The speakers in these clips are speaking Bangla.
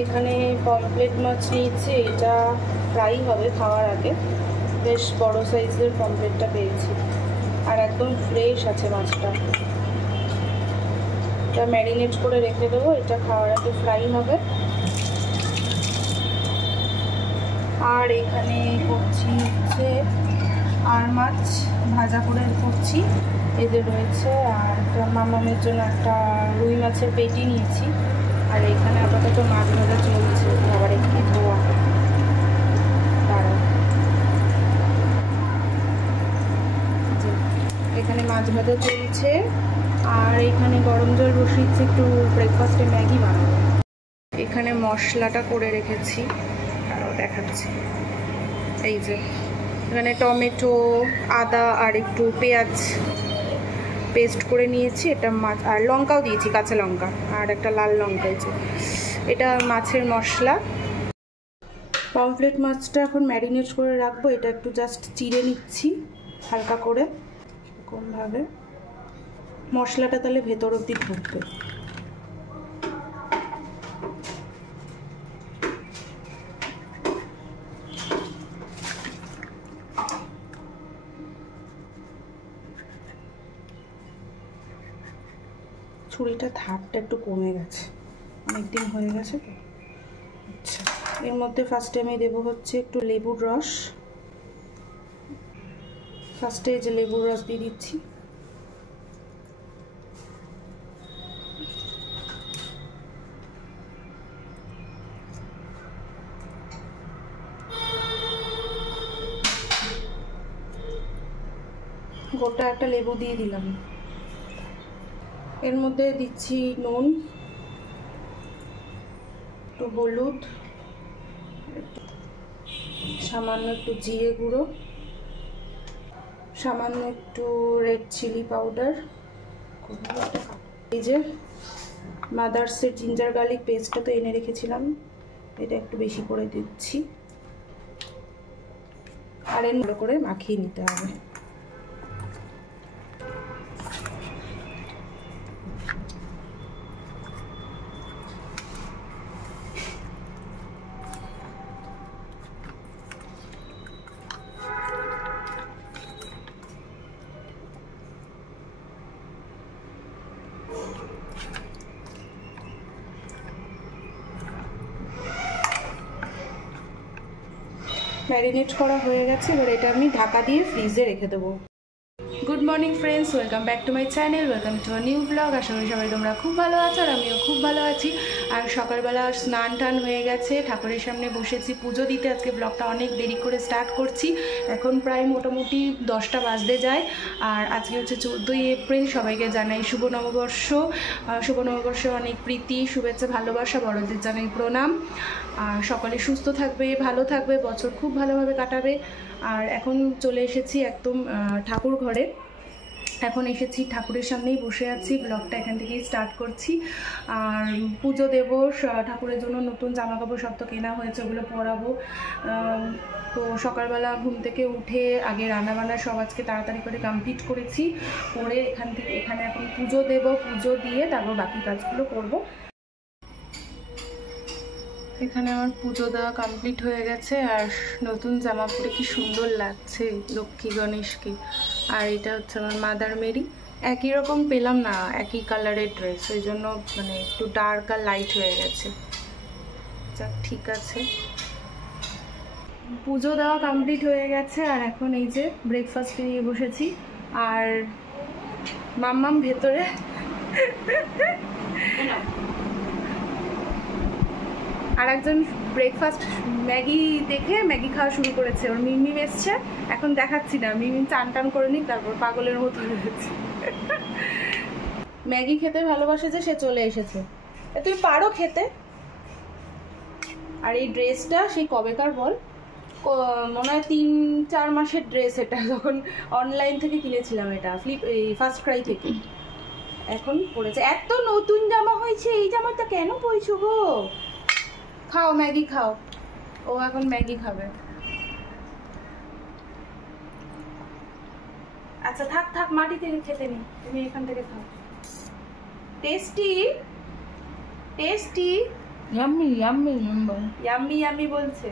এখানে পমফ্লেট মাছ নিয়েছি, এটা ফ্রাই হবে খাওয়ার আগে। বেশ বড় সাইজের পমফ্লেটটা পেয়েছি আর একদম ফ্রেশ আছে মাছটা। এটা ম্যারিনেট করে রেখে দেবো, এটা খাওয়ার আগে ফ্রাই হবে। আর এখানে করছি হচ্ছে আর মাছ ভাজা করে করছি, এদের রয়েছে। আর মামামের জন্য একটা রুই মাছের পেটি নিয়েছি। আর এখানে আপাতত মাছ ভাজা চলছে, আবার একটু ধোয়া। এখানে মাছ ভাজা চলছে আর এখানে গরম জল বসিয়েছি একটু ব্রেকফাস্টে ম্যাগি বানাবো। এখানে মশলাটা করে রেখেছি আরও দেখাচ্ছি। এই যে এখানে টমেটো, আদা আর একটু পেঁয়াজ পেস্ট করে নিয়েছি। এটা মাছ আর লঙ্কাও দিয়েছি, কাঁচা লঙ্কা আর একটা লাল লঙ্কা। এটা মাছের মশলা। পমফ্লেট মাছটা এখন ম্যারিনেট করে রাখবো। এটা একটু জাস্ট চিড়ে নিচ্ছি হালকা করে, এরকমভাবে। মশলাটা তাহলে ভেতর অবধি ঢুকবে। ছুরিটা ধারটা একটু কমে গেছে, অনেকদিন হয়ে গেছে তো। আচ্ছা, এর মধ্যে ফার্স্টে আমি দেবো হচ্ছে একটু লেবুর রস। ফার্স্টে এই যে লেবুর রস দিয়ে দিচ্ছি। গোটা একটা লেবু দিয়ে দিলাম। এর মধ্যে দিচ্ছি নুন, একটু হলুদ, সামান্য একটু জিরে গুঁড়ো, সামান্য একটু রেড চিলি পাউডার। এই যে মাদার্সের জিঞ্জার গার্লিক পেস্টটা তো এনে রেখেছিলাম, এটা একটু বেশি করে দিচ্ছি। আর এর ভালো করে মাখিয়ে নিতে হবে। ম্যারিনেট করা হয়ে গেছে, এবার এটা আমি ঢাকা দিয়ে ফ্রিজে রেখে দেবো। Good morning friends, welcome back to my channel, welcome to a new vlog. আশা করি সবাই তোমরা খুব ভালো আছো আর আমিও খুব ভালো আছি। আর সকালবেলা স্নান টান হয়ে গেছে, ঠাকুরের সামনে বসেছি পুজো দিতে। আজকে ব্লগটা অনেক দেরি করে স্টার্ট করছি, এখন প্রায় মোটামুটি 10টা বাজতে যায়। আর আজকে হচ্ছে 14ই এপ্রিল। সবাইকে জানাই শুভ নববর্ষ। শুভ নববর্ষে অনেক প্রীতি, শুভেচ্ছা, ভালোবাসা, বড়দের জানাই প্রণাম। আর সকলে সুস্থ থাকবে, ভালো থাকবে, বছর খুব ভালোভাবে কাটাবে। আর এখন চলে এসেছি একদম ঠাকুর ঘরে। এখন এসেছি ঠাকুরের সামনেই বসে আছি, ব্লগটা এখান থেকেই স্টার্ট করছি। আর পুজো দেব, ঠাকুরের জন্য নতুন জামা কাপড় সব তো কেনা হয়েছে, ওগুলো পরাবো। তো সকালবেলা ঘুম থেকে উঠে আগে রান্নাবান্না সব আজকে তাড়াতাড়ি করে কমপ্লিট করেছি, করে এখানে এখন পুজো দেব, পুজো দিয়ে তারপর বাকি কাজগুলো করব। এখানে আমার পুজো দেওয়া কমপ্লিট হয়ে গেছে আর নতুন জামা পরে কি সুন্দর লাগছে লক্ষ্মী গণেশকে। আর এটা হচ্ছে আমার মাদার মেরি। একই রকম পেলাম না, একই কালারের ড্রেস, ওই জন্য মানে একটু ডার্ক আর লাইট হয়ে গেছে। যাক, ঠিক আছে। পুজো দেওয়া কমপ্লিট হয়ে গেছে আর এখন এই যে ব্রেকফাস্ট নিয়ে বসেছি। আর মাম্মাম ভেতরে আর একজন ব্রেকফাস্ট ম্যাগি দেখে ম্যাগি খাওয়া শুরু করেছে। ওর মিমিম এসছে, এখন দেখাচ্ছি না, মিমিম চান টান করে নিক, তারপর পাগলের মতো হয়েছে। ম্যাগি খেতে ভালোবাসে যে, সে চলে এসেছে। তুই পারো খেতে। আর এই ড্রেসটা সেই কবেকার বল, মনে হয় 3-4 মাসের ড্রেস। এটা যখন অনলাইন থেকে কিনেছিলাম, এটা ফার্স্ট ক্রাই থেকে। এখন পড়েছে। এত নতুন জামা হয়েছে, এই জামাটা কেন পরছো গো? খাও, ম্যাগি খাও। ও এখন ম্যাগি খাবে। আচ্ছা থাক থাক, মাটি থেকে খেতে নি, তুমি এখান থেকে খাও। Tasty tasty. Yummy yummy yummy yummy বলছে।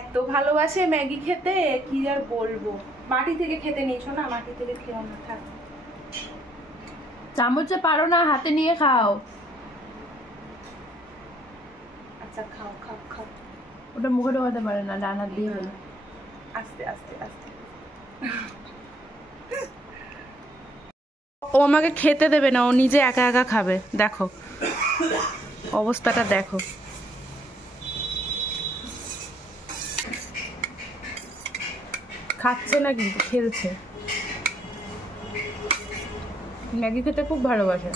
এত ভালোবাসে ম্যাগি খেতে কি আর বলবো। মাটি থেকে খেতে নিয়েছো না, মাটি থেকে খেও না, থাক। চামচে পারো না, হাতে নিয়ে খাও। আচ্ছা খাও খাও খাও। ওটা মুখে ঢোকাতে পারে না, ডানা দিয়ে হলো। আস্তে আস্তে আস্তে। ও আমাকে খেতে দেবে না, ও নিজে একা একা খাবে। দেখো অবস্থাটা দেখো। খাচ্ছে না কিন্তু খেলছে। ম্যাগি খেতে খুব ভালোবাসে।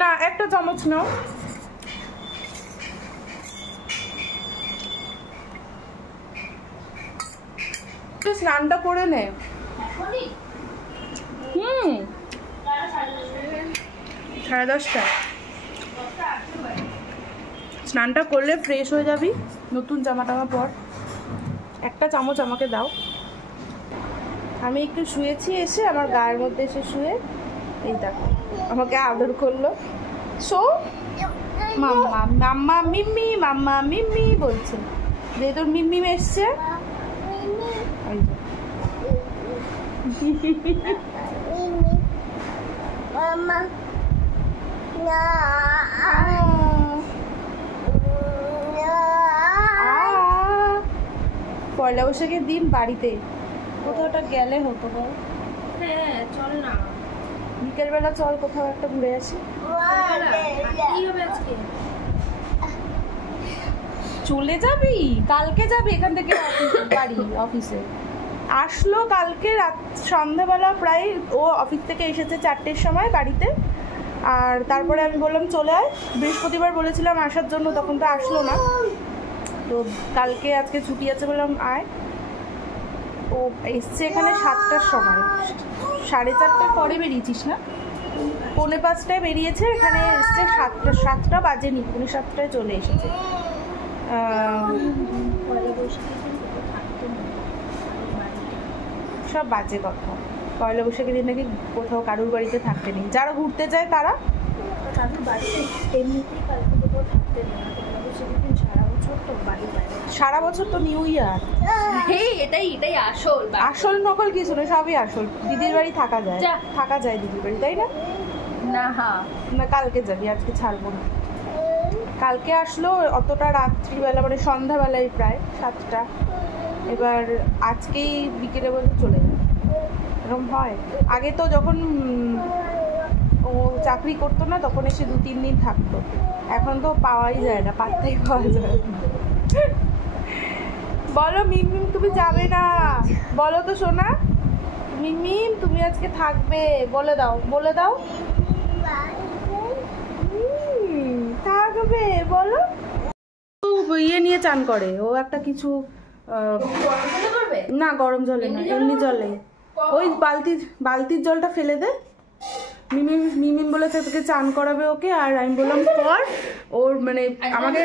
না একটা চামচ নাও। স্নানটা করে নে। হুম 10:30। স্নানটা করলে ফ্রেশ হয়ে যাবি, নতুন জামা টামা পর। একটা চামচ আমাকে দাও। আমি একটু শুয়েছি, এসে আমার গায়ের মধ্যে এসে শুয়ে এই দেখো আমাকে আদর করলো। সো মাম্মা মাম্মা মিম্মি মাম্মা মিম্মি বলছে। যে তোর মিম্মি এসছে, পয়লা বৈশাখের দিন বাড়িতে কোথাওটা গেলে হতো বল। হ্যাঁ চল না, বিকেলবেলা চল কোথাও একটা ঘুরে আসি। চলে যাবি? কালকে যাবি এখান থেকে বাড়ি অফিসে? আসলো কালকে রাত সন্ধ্যাবেলা, প্রায় ও অফিস থেকে এসেছে 4টের সময় বাড়িতে। আর তারপরে আমি বললাম চলে আয়, বৃহস্পতিবার বলেছিলাম আসার জন্য, তখন তো আসলো না। তো কালকে আজকে ছুটি আছে বললাম আয়। ও এসছে এখানে 7টার সময়, 4:30 পরে বেরিয়েছিস না? 4:45 বেরিয়েছে, এখানে এসছে 7টা বাজেনি, 7:45 চলে এসেছে। সব বাজে কথা। পয়লা বৈশাখের দিন নাকি কোথাও কারুর বাড়িতে থাকতে নেই, যারা ঘুরতে যায় তারা। কারুর বাড়িতে এমনিতেই কালকে কোথাও থাকতে নেই, সারা বছর তো নিউ ইয়ার। এটাই আসল, আসল নকল কিছু না, সবই আসল। দিদির বাড়ি থাকা যায় দিদির বাড়ি, তাই না? না হ্যাঁ না, কালকে যাবি, আজকে ছাড়বো না। কালকে আসলো অতটা রাত্রিবেলা, মানে সন্ধ্যাবেলায় প্রায় 7টা। এবার আজকেই বিকেলে বলতে চলে যাবে, এরকম হয়। আগে তো যখন ও চাকরি করতো না তখন এসে 2-3 দিন থাকতো, এখন তো পাওয়াই যায় না, পাত্তাই পাওয়া যায় না। বলো মিমিম তুমি যাবে না, বলো তো সোনা। মিমিম তুমি আজকে থাকবে, বলে দাও বলে দাও। থাকবে বলো। ইয়ে নিয়ে চান করে ও, একটা কিছু না, গরম জলে না, এমনি জলে। ওই বালতির জলটা ফেলে দে। মিমিম বলেছে তোকে চান করাবে ওকে, আর আমি বললাম কর। ওর মানে আমাকে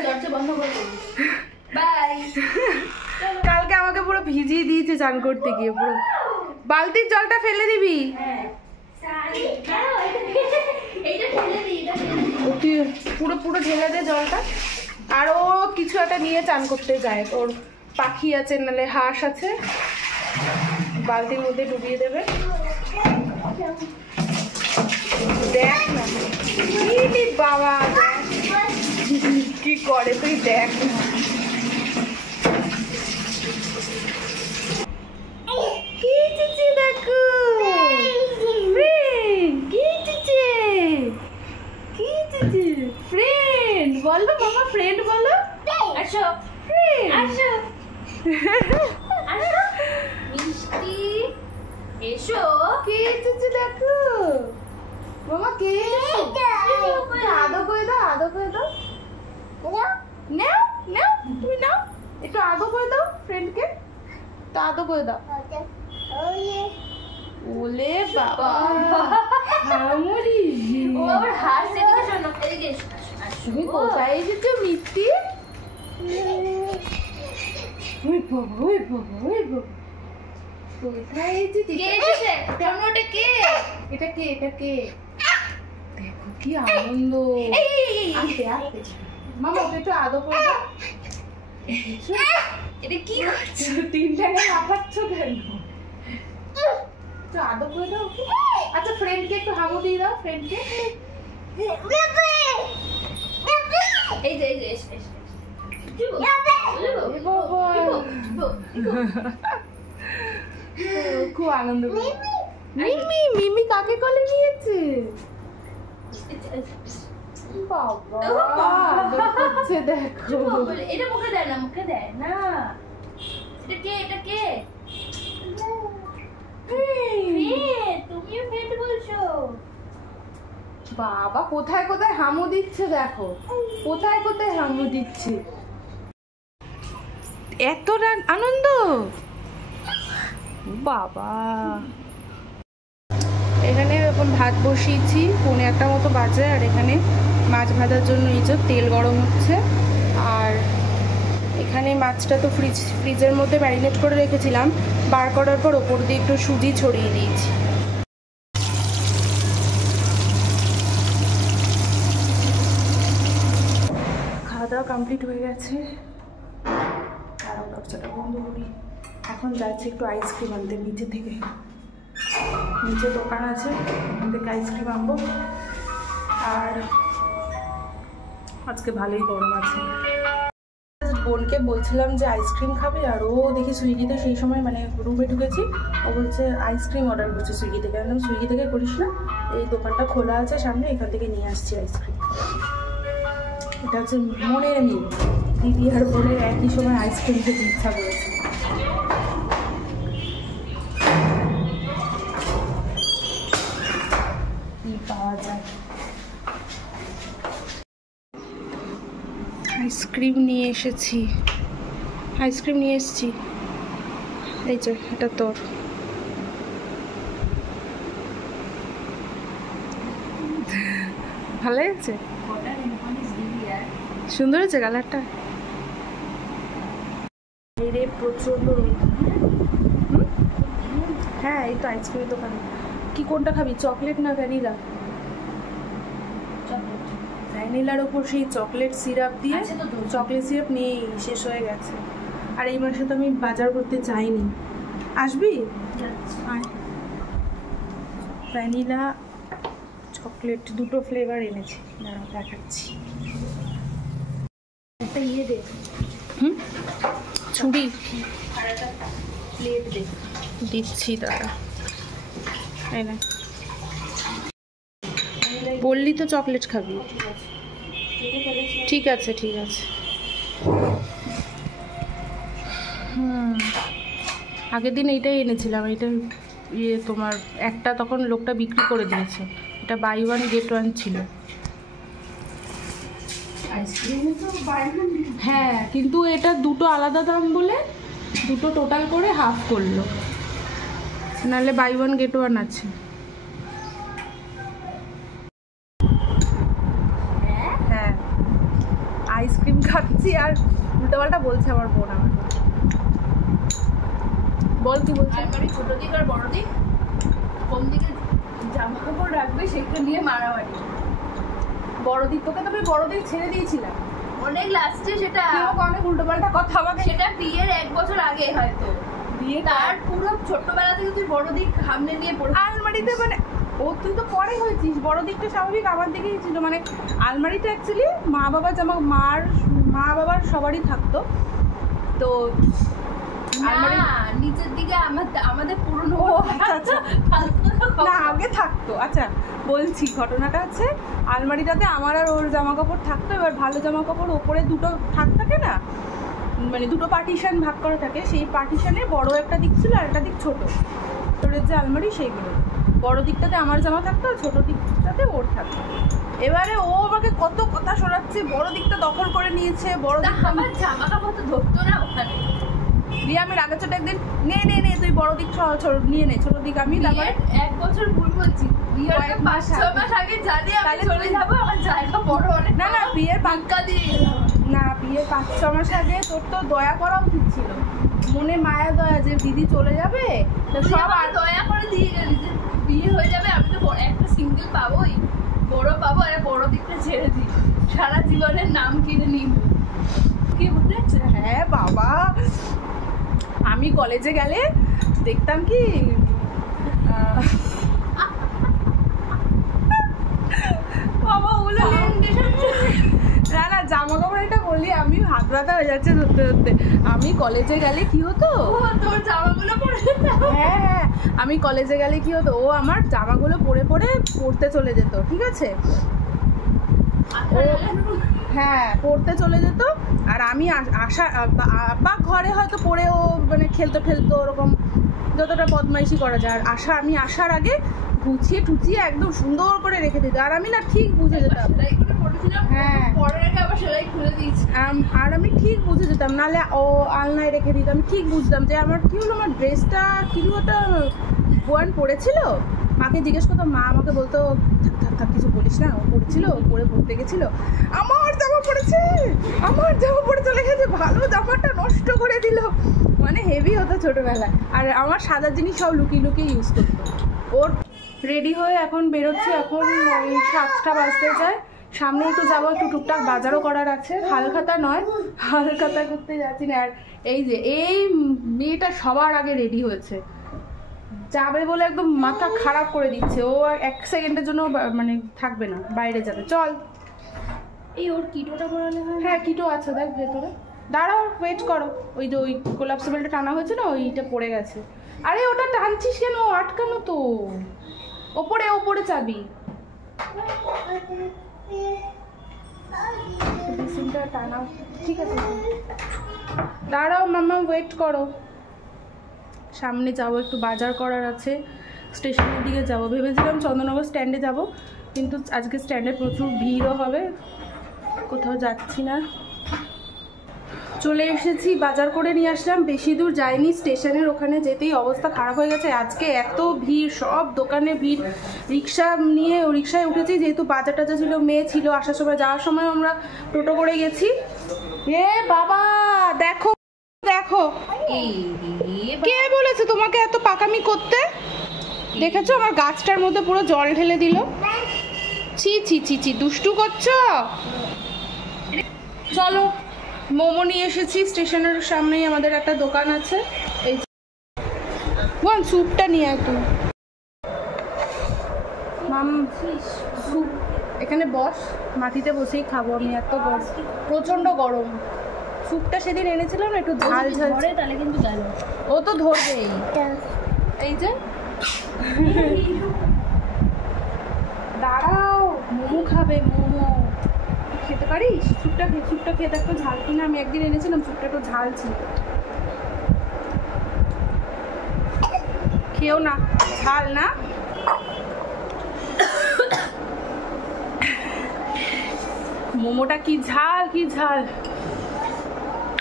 কালকে আমাকে পুরো ভিজিয়ে দিয়েছে চান করতে গিয়ে। পুরো বালতির জলটা ফেলে দিবি, পুরো পুরো ঢেলে দে জলটা। আর ও কিছু একটা নিয়ে চান করতে যায়, ওর পাখি আছে নালে হাঁস আছে, বালতির মধ্যে ডুবিয়ে দেবে। দেখ না বাবা কি করে, তুই দেখ না। ফ্রেন্ড বলো বাবা, ফ্রেন্ড বলো। আসো আসো আসো মিষ্টি এসো। কে এসেছে দেখো মামা, কে আদো করে দাও, আদো করে দাও। নাও নাও তুমি নাও, একটু আদো করে দাও ফ্রেন্ডকে, তো আদো করে দাও। ওলে বাবা হামুরি, ও আবার হাসছে। এদিকে শোনো, এদিকে এসো। তুমি কোথায় এসেছো মিষ্টি? ওই বাবা ওই বাবা ওই বাবা, কোথায় এসেছিস? কে এসেছে? ওটা কে? এটা কে? এটা কে? দেখো কি আনন্দ। আস্তে আস্তে মামা ওটা একটু আদো করে দাও। এটা কি করছো? তিনটাকে মাথাচ্ছ কেন? একটু আদো করে দাও। আচ্ছা ফ্রেন্ডকে একটু হামু দিয়ে দাও, ফ্রেন্ডকে। এই যে খুব আনন্দ। মিমি মিমি কাকে কোলে নিয়েছে? বাবা করছে দেখো। এটা মুখে দেয় না, মুখে দেয় না। এটা কে? তুমিও ফ্রেন্ড বলছো? বাবা কোথায় কোথায় হামু দিচ্ছে দেখো, কোথায় কোথায় হামু দিচ্ছে। এত আনন্দ বাবা। এখানে এখন ভাত বসিয়েছি, 1:45 মতো বাজে। আর এখানে মাছ ভাজার জন্য এই যে তেল গরম হচ্ছে। আর এখানে মাছটা তো ফ্রিজের মধ্যে ম্যারিনেট করে রেখেছিলাম, বার করার পর ওপর দিয়ে একটু সুজি ছড়িয়ে দিয়েছি। খাওয়া দাওয়া কমপ্লিট হয়ে গেছে। আর দরজাটা বন্ধ করি। এখন যাচ্ছি একটু আইসক্রিম আনতে নিচে থেকে। নিচে দোকান আছে, ওখান থেকে আইসক্রিম আনবো। আর আজকে ভালোই গরম আছে। বোনকে বলছিলাম যে আইসক্রিম খাবে, আর ও দেখি সুইগিতে সেই সময় মানে রুমে ঢুকেছি, ও বলছে আইসক্রিম অর্ডার করছে সুইগি থেকে। একদম সুইগি থেকে করিস না, এই দোকানটা খোলা আছে সামনে, এখান থেকে নিয়ে আসছি আইসক্রিম। এটা হচ্ছে মনের মিল, দিদি আর বোনের একই সময় আইসক্রিম খেতে ইচ্ছা করেছে। কি পাওয়া যায়? আইসক্রিম নিয়ে এসেছি, এই যে এটা তোর। ভালো লাগছে, সুন্দর হয়েছে কালারটা। রে প্রচন্ড রোদ। হ্যাঁ এই তো আইসক্রিমের দোকানে। কি কোনটা খাবি, চকলেট না ভ্যানিলা? ভ্যানিলার ওপর সেই চকলেট সিরাপ দিয়ে, চকলেট সিরাপ নিয়েই শেষ হয়ে গেছে। আর এই মাসে তো আমি বাজার করতে চাইনি। আসবি? ভ্যানিলা চকলেট দুটো ফ্লেভার এনেছি, দাঁড়াও দেখাচ্ছি। একটা ইয়ে দে, ছুরি আর একটা প্লেট দে। দিচ্ছি দাদা। এই না, বললি তো চকলেট খাবি। ঠিক আছে ঠিক আছে। আগের দিন এইটাই এনেছিলাম, এইটা ইয়ে তোমার একটা তখন লোকটা বিক্রি করে দিয়েছে, এটা বাই 1 get 1 ছিল। হ্যাঁ কিন্তু এটা দুটো আলাদা দাম বলে দুটো টোটাল করে হাফ করলো, নাহলে বাই 1 get 1 আছে। হ্যাঁ আইসক্রিম খাচ্ছি আর উল্টোপাল্টা বলছে আমার বোন। আমার বল কি বলছে? আলমারি ছোট দিক আর বড় দিক, কোন দিকে জামা কাপড় রাখবে সেটা নিয়ে মারামারি। বড় দিক, তোকে তো আমি বড় দিক ছেড়ে দিয়েছিলাম অনেক লাস্টে, সেটা অনেক উল্টোপাল্টা কথা আমাকে। সেটা বিয়ের 1 বছর আগে হয়তো, বিয়ে তার পুরো ছোট্টবেলা থেকে তুই বড় দিক সামনে নিয়ে পড়ে আলমারিতে। মানে ও তুই তো পরে হয়েছিস, বড় দিকটা স্বাভাবিক আমার দিকেই ছিল। মানে আলমারিতে অ্যাকচুয়ালি মা বাবার জামা, মা বাবার সবারই থাকতো তো আলমারি নিচের দিকে আমাদের পুরনো। ও আচ্ছা না আগে থাকতো। আচ্ছা বলছি ঘটনাটা হচ্ছে, আলমারিটাতে আমার আর ওর জামা কাপড় থাকতো। এবার ভালো জামা কাপড় ওপরে দুটো থাকে না, মানে দুটো পার্টিশন ভাগ করা থাকে, সেই পার্টিশনে বড় একটা দিক ছিল আর একটা দিক ছোট। তোরের যে আলমারি সেইগুলো, বড় দিকটাতে আমার জামা থাকতো আর ছোট দিকটাতে ওর থাকতো। এবারে ও আমাকে কত কথা শোনাচ্ছে, বড় দিকটা দখল করে নিয়েছে, বড় দিক আমার জামা কাপড় তো ধরতো না ওখানে। দিয়ে আমি রাগা চোটে একদিন নে তুই বড় দিক নিয়ে নে, ছোট দিক আমি। তারপরে 1 বছর ভুল বলছি, বিয়ের 5-6 মাস আগে জানি আমি চলে যাবো, আমার জায়গা বড় অনেক। না বিয়ের পাক্কা দিয়ে না, বিয়ের 5-6 মাস আগে তোর তো দয়া করা উচিত ছিল, মনে মায়া দয়া যে দিদি চলে যাবে সব। আর দয়া করে দিয়ে গেলি যে বিয়ে হয়ে যাবে, আমি তো একটা সিঙ্গেল পাবোই। বড় পাবো আর বড় দিকটা ছেড়ে দিই, সারা জীবনের নাম কিনে নিব। কি বুঝেছ? হ্যাঁ বাবা, আমি কলেজে গেলে দেখতাম কি বাবা ওগুলো না না জামা কাপড় এটা বললি আমি হাত ব্যথা হয়ে যাচ্ছে ধরতে ধরতে। আমি কলেজে গেলে কি হতো, তোর জামাগুলো পরে হ্যাঁ হ্যাঁ আমি কলেজে গেলে কি হতো, ও আমার জামাগুলো পরে পরে পড়তে চলে যেত, ঠিক আছে, হ্যাঁ পড়তে চলে যেত। আর আমি আসা বা ঘরে হয়তো পরে ও মানে খেলতো ঠেলতো ওরকম যতটা বদমাইশি করা যায়। আর আমি আসার আগে গুছিয়ে টুচিয়ে একদম সুন্দর করে রেখে দিত। আর আমি না ঠিক বুঝে যেতাম, হ্যাঁ আর আমি ঠিক বুঝে যেতাম, নাহলে ও আলনায় রেখে দিত। আমি ঠিক বুঝতাম যে আমার কি হলো, আমার ড্রেসটা কিরকমটা বোয়ান পড়েছিল। মাকে জিজ্ঞেস করতাম, মা আমাকে বলতো থাক থাক কিছু বলিস না, ও পড়েছিল, ও পরে পড়তে গেছিলো, আমার জামা পড়েছে, আমার জামা পড়ে চলে গেছে, ভালো জামাটা নষ্ট করে দিল। মানে হেভি হতো ছোটোবেলায়। আর আমার সাদা জিনিস সব লুকিয়ে লুকিয়ে ইউজ করতো। ওর রেডি হয়ে এখন বেরোচ্ছি, এখন 7টা বাজতে যায়। সামনে একটু যাবো, একটু টুকটাক বাজারও করার আছে, হালখাতা নয়, হালখাতা করতে যাচ্ছি না। আর এই যে এই মেয়েটা সবার আগে রেডি হয়েছে, যাবে বলে একদম মাথা খারাপ করে দিচ্ছে। ও 1 সেকেন্ডের জন্য মানে থাকবে না, বাইরে যাবে। চল, এই ওর কিটোটা পরালে হয়? হ্যাঁ কিটো আছে দেখ ভেতরে, দাঁড়াও ওয়েট করো। ওই যে ওই কোলাপসেবলটা টানা হয়েছে না, ওইটা পড়ে গেছে। আরে ওটা টানছিস কেন, আটকানো তো, ওপরে ওপরে চাবি। টানা ঠিক আছে, দাঁড়াও মামা ওয়েট করো। সামনে যাবো, একটু বাজার করার আছে, স্টেশনের দিকে যাবো। ভেবেছিলাম চন্দননগর স্ট্যান্ডে যাব, কিন্তু আজকে স্ট্যান্ডে প্রচুর ভিড়ও হবে, কোথাও যাচ্ছি না। চলে এসেছি, বাজার করে নিয়ে আসলাম, বেশি দূর যাইনি, স্টেশনের ওখানে যেতেই অবস্থা খারাপ হয়ে গেছে। আজকে এত ভিড়, সব দোকানে ভিড়। রিক্সা নিয়ে রিক্সায় উঠেছি, যেহেতু বাজার টাজার ছিল, মেয়ে ছিল, আসার সময় যাওয়ার সময় আমরা টোটো করে গেছি। এ বাবা দেখো দেখো, কে বলেছে তোমাকে এত পাকামি করতে? দেখেছো আমার গাছটার মধ্যে পুরো জল ঢেলে দিল। ছি ছি ছি ছি, দুষ্টু করছো। চলো, মোমো নিয়ে এসেছি, স্টেশনের সামনেই আমাদের একটা দোকান আছে। এই ওয়ান স্যুপটা নিয়ে আয় তুই, মাম স্যুপ এখানে বস, মাটিতে বসেই খাবো আমি, এত গরম, প্রচন্ড গরম। স্যুপটা সেদিন এনেছিলাম না, একটু ঝাল ঝাল, তাহলে কিন্তু জানো ও তো ধরবেই। এই যে দাঁড়াও, মোমো খাবে, মোমো খেতে পারিস? স্যুপটা খেতে একটু ঝাল কিনা, আমি একদিন এনেছিলাম, স্যুপটা একটু ঝাল ছিল, খেও না, ঝাল না। মোমোটা কি ঝাল, কি ঝাল,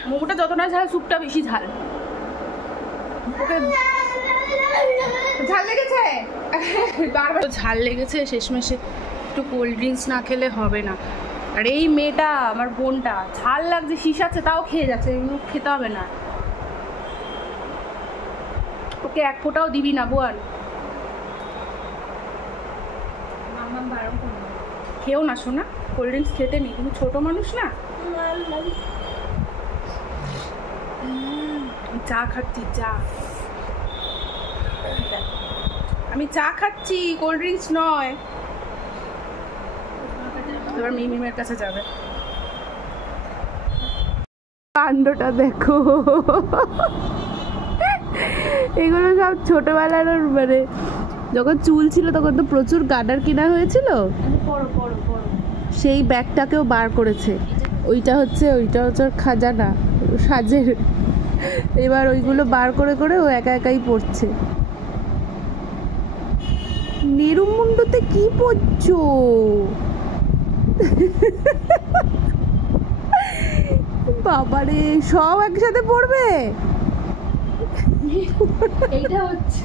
মোমোটা যতটা ঝাল স্যুপটা বেশি ঝাল। ওকে ঝাল লেগেছে, বারবার ঝাল লেগেছে, শেষমেশে একটু কোল্ড ড্রিঙ্কস না খেলে হবে না। আর এই মেয়েটা আমার বোনটা, ঝাল লাগছে শিশাচ্ছে তাও খেয়ে যাচ্ছে, এগুলো খেতে হবে না, ওকে এক ফোঁটাও দিবি না বোন, খেও না শোনা, কোল্ড ড্রিঙ্কস খেতে নেই, তুমি ছোট মানুষ না। চা খাচ্ছি, চা, আমি চা খাচ্ছি, কোল্ড ড্রিঙ্কস নয়। এবার মিমিমের কাছে যাবে, কাণ্ডটা দেখো। এগুলো সব ছোটবেলার, মানে যখন চুল ছিল তখন তো প্রচুর গার্ডার কেনা হয়েছিল, সেই ব্যাগটাকেও বার করেছে। ওইটা হচ্ছে ওর খাজানা সাজের, এবার ওইগুলো বার করে করে ও একা একাই পড়ছে। নেরু মুন্ডুতে কি পড়ছো? বাবারে, সব একসাথে পড়বে? এইটা হচ্ছে,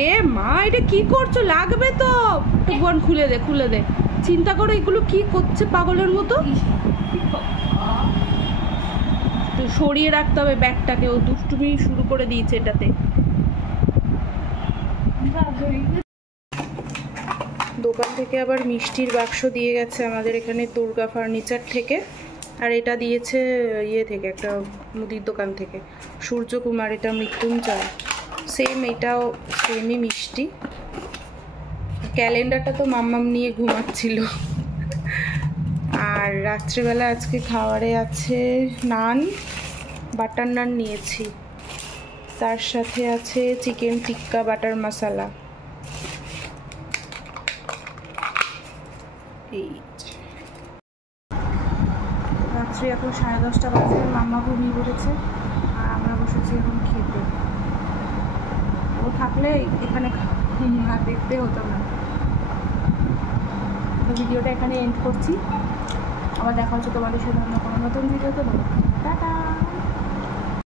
এ মা এটা কি করছো, লাগবে তো। বোন খুলে দে, খুলে দে, চিন্তা করো এগুলো কি করছে পাগলের মতো। তো সরিয়ে রাখতে হবে ব্যাগটাকে, ও দুষ্টুমি শুরু করে দিয়েছে এটাতে। দোকান থেকে আবার মিষ্টির বাক্স দিয়ে গেছে আমাদের এখানে দুর্গা ফার্নিচার থেকে। আর এটা দিয়েছে ইয়ে থেকে, একটা মুদির দোকান থেকে, সূর্যকুমার। এটা মৃত্যুঞ্জয়, সেম, এটাও সেমই মিষ্টি। ক্যালেন্ডারটা তো মাম্মাম নিয়ে ঘুমাচ্ছিল। আর রাত্রিবেলা আজকে খাবারে আছে নান, বাটার নান নিয়েছি, তার সাথে আছে চিকেন টিক্কা বাটার মশলা। এই রাত্রি এখন 10:30 বাজে, মাম্মা ঘুমিয়ে পড়েছে আর আমরা বসেছি এখন খেতে। ও থাকলে এখানে আর দেখতে হতো না। তো ভিডিওটা এখানে এন্ড করছি, আবার দেখা হচ্ছে তোমাদের সাথে অন্য কোনো নতুন ভিডিওতে। টাটা।